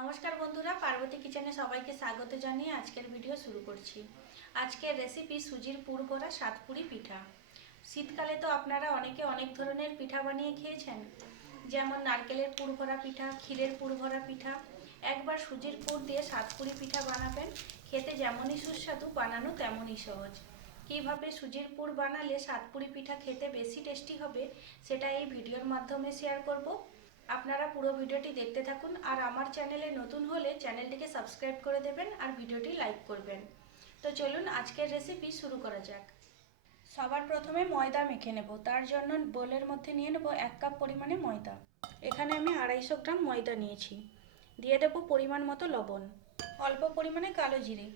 নমস্কার বন্ধুরা, পার্বতী কিচেনে সবাইকে স্বাগত জানিয়ে আজকের ভিডিও শুরু করছি। আজকের রেসিপি সুজির পুর ভরা সাতপুরি পিঠা। শীতকালে তো আপনারা অনেকে অনেক ধরনের পিঠা বানিয়ে খেয়েছেন, যেমন নারকেলের পুর ভরা পিঠা, ক্ষীরের পুর ভরা পিঠা। একবার সুজির পুর দিয়ে সাতপুরি পিঠা বানাবেন, খেতে যেমনই সুস্বাদু, বানানো তেমনই সহজ। কিভাবে সুজির পুর বানালে সাতপুরি পিঠা খেতে বেশি টেস্টি হবে সেটা এই ভিডিওর মাধ্যমে শেয়ার করব। আপনারা পুরো ভিডিওটি দেখতে থাকুন, আর আমার চ্যানেলে নতুন হলে চ্যানেলটিকে সাবস্ক্রাইব করে দেবেন আর ভিডিওটি লাইক করবেন। তো চলুন আজকের রেসিপি শুরু করা যাক। সবার প্রথমে ময়দা মেখে নেব। তার জন্য বোলের মধ্যে নিয়ে নেব 1 কাপ পরিমাণে ময়দা। এখানে আমি 250 গ্রাম ময়দা নিয়েছি। দিয়ে দেব পরিমাণ মতো লবণ, অল্প পরিমাণে কালো জিরে,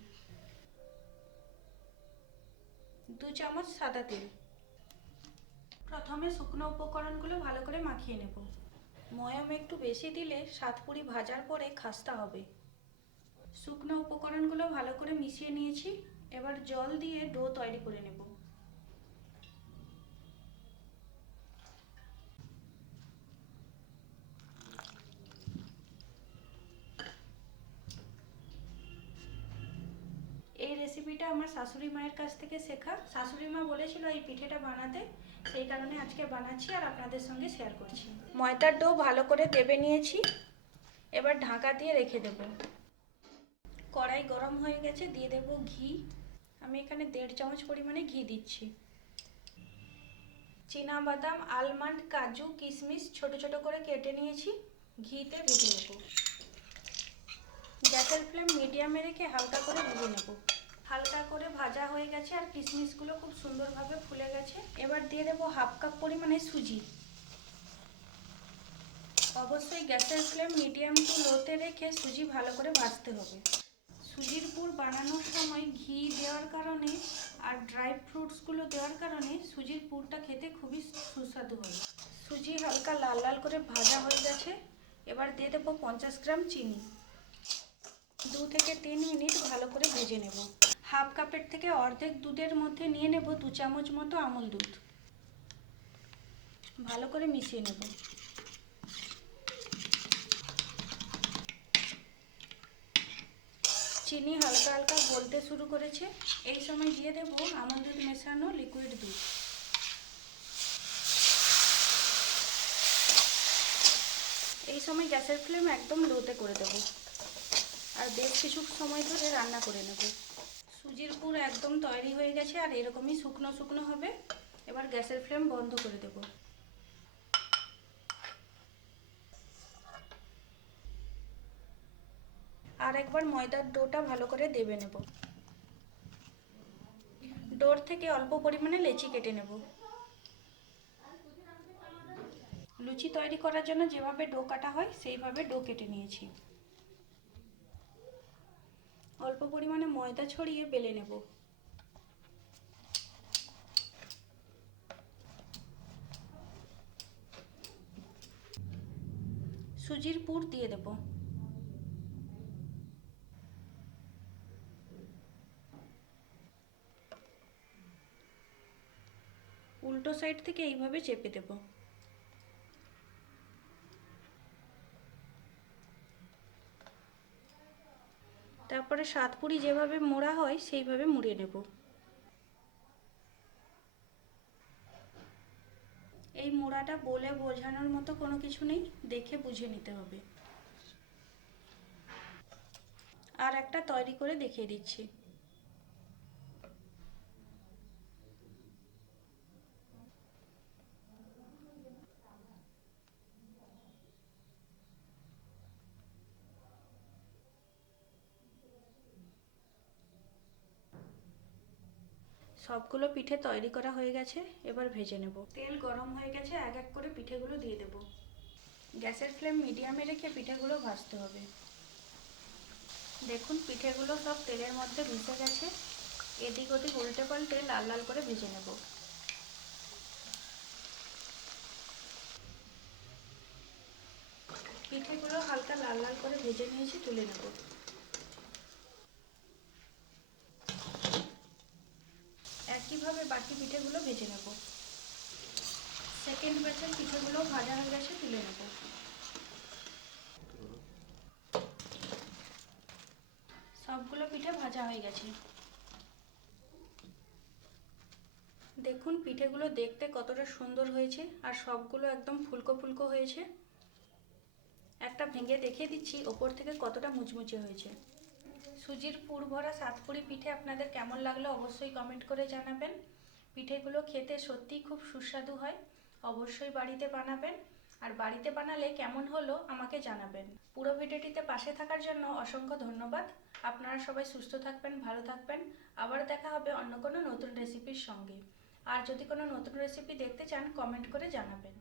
2 চামচ সাদা তেল। প্রথমে শুকনো উপকরণগুলো ভালো করে মাখিয়ে নেব। ময়াম একটু বেশি দিলে সাতপুরি ভাজার পরে খাস্তা হবে। শুকনো উপকরণগুলো ভালো করে মিশিয়ে নিয়েছি। এবার জল দিয়ে ডো তৈরি করে নেব। এই রেসিপিটা আমার শাশুড়ি মায়ের কাছ থেকে শেখা। শাশুড়ি মা বলেছিল এই পিঠেটা বানাতে, সেই কারণে আজকে বানাচ্ছি আর আপনাদের সঙ্গে শেয়ার করছি। ময়দার ডো ভালো করে দেবে নিয়েছি। এবার ঢাকা দিয়ে রেখে দেব। কড়াই গরম হয়ে গেছে, দিয়ে দেব ঘি। আমি এখানে 1.5 চামচ পরিমাণে ঘি দিচ্ছি। চীনা বাদাম, আলমন্ড, কাজু, কিশমিশ ছোট ছোট করে কেটে নিয়েছি, ঘিতে ভেজে নেব। গ্যাসের ফ্লেম মিডিয়ামে রেখে হালকা করে ভেজে নেব। হালকা করে ভাজা হয়ে গেছে আর কিশমিশগুলো খুব সুন্দরভাবে ফুলে গেছে। এবার দিয়ে দেবো 1/2 কাপ পরিমাণে সুজি। অবশ্যই গ্যাসের ফ্লেম মিডিয়াম টু লোতে রেখে সুজি ভালো করে ভাজতে হবে। সুজির পুর বানানোর সময় ঘি দেওয়ার কারণে আর ড্রাই ফ্রুটসগুলো দেওয়ার কারণে সুজির পুরটা খেতে খুবই সুস্বাদু হয়। সুজি হালকা লাল লাল করে ভাজা হয়ে গেছে। এবার দিয়ে দেবো 50 গ্রাম চিনি। 2 থেকে 3 মিনিট ভালো করে ভেজে নেব। 1/2 কাপের থেকে অর্ধেক দুধের মধ্যে নিয়ে নেব 2 চামচ মতো আমুল দুধ। ভালো করে মিশিয়ে নেব। চিনি হালকা হালকা গলতে শুরু করেছে। এই সময় দিয়ে দেব আমুল দুধ মেশানো লিকুইড দুধ। এই সময় গ্যাসের ফ্লেম একদম লোতে করে দেব আর বেশ কিছু সময় ধরে রান্না করে নেব। সুজির পুর একদম তৈরি হয়ে গেছে আর এরকমই শুকনো শুকনো হবে। এবার গ্যাসের ফ্লেম বন্ধ করে দেব। আর একবার ময়দার ডোটা ভালো করে দেবে নেব। ডোর থেকে অল্প পরিমাণে লেচি কেটে নেব। লুচি তৈরি করার জন্য যেভাবে ডো কাটা হয় সেইভাবে ডো কেটে নিয়েছি। অল্প পরিমাণে ময়দা ছড়িয়ে বেলে নেব। সুজির পুর দিয়ে দেব। উল্টো সাইড থেকে এইভাবে চেপে দেব। তারপরে সাতপুরি যেভাবে মোড়া হয় সেইভাবে মুড়ে নেব। এই মোড়াটা বলে বোঝানোর মতো কোনো কিছু নেই, দেখে বুঝে নিতে হবে। আর একটা তৈরি করে দেখিয়ে দিচ্ছি। সবগুলো পিঠে তৈরি করা হয়ে গেছে। এবার ভেজে নেব। তেল গরম হয়ে গেছে, এক এক করে পিঠেগুলো দিয়ে দেব। গ্যাসের ফ্লেম মিডিয়ামে রেখে পিঠেগুলো ভাজতে হবে। দেখুন পিঠেগুলো সব তেলের মধ্যে মিশে গেছে। এদিক ওদিক উল্টে পাল্টে লাল লাল করে ভেজে নেব। পিঠেগুলো হালকা লাল লাল করে ভেজে নিয়েছি, তুলে নেব। একইভাবে বাকি পিঠেগুলো ভেজে নেব। সেকেন্ড ব্যাচের পিঠেগুলো ভাজা হয়ে গেছে, তুলে নেব। সবগুলো পিঠে ভাজা হয়ে গেছে। দেখুন পিঠেগুলো দেখতে কতটা সুন্দর হয়েছে আর সবগুলো একদম ফুলকো ফুলকো হয়েছে। একটা ভেঙে দেখিয়ে দিচ্ছি ওপর থেকে কতটা মুচমুচে হয়েছে। সুজির পুর ভরা সাতপুরি পিঠে আপনাদের কেমন লাগলো অবশ্যই কমেন্ট করে জানাবেন। পিঠেগুলো খেতে সত্যিই খুব সুস্বাদু হয়, অবশ্যই বাড়িতে বানাবেন। আর বাড়িতে বানালে কেমন হলো আমাকে জানাবেন। পুরো ভিডিওটিতে পাশে থাকার জন্য অসংখ্য ধন্যবাদ। আপনারা সবাই সুস্থ থাকবেন, ভালো থাকবেন। আবার দেখা হবে অন্য কোনো নতুন রেসিপির সঙ্গে। আর যদি কোনো নতুন রেসিপি দেখতে চান কমেন্ট করে জানাবেন।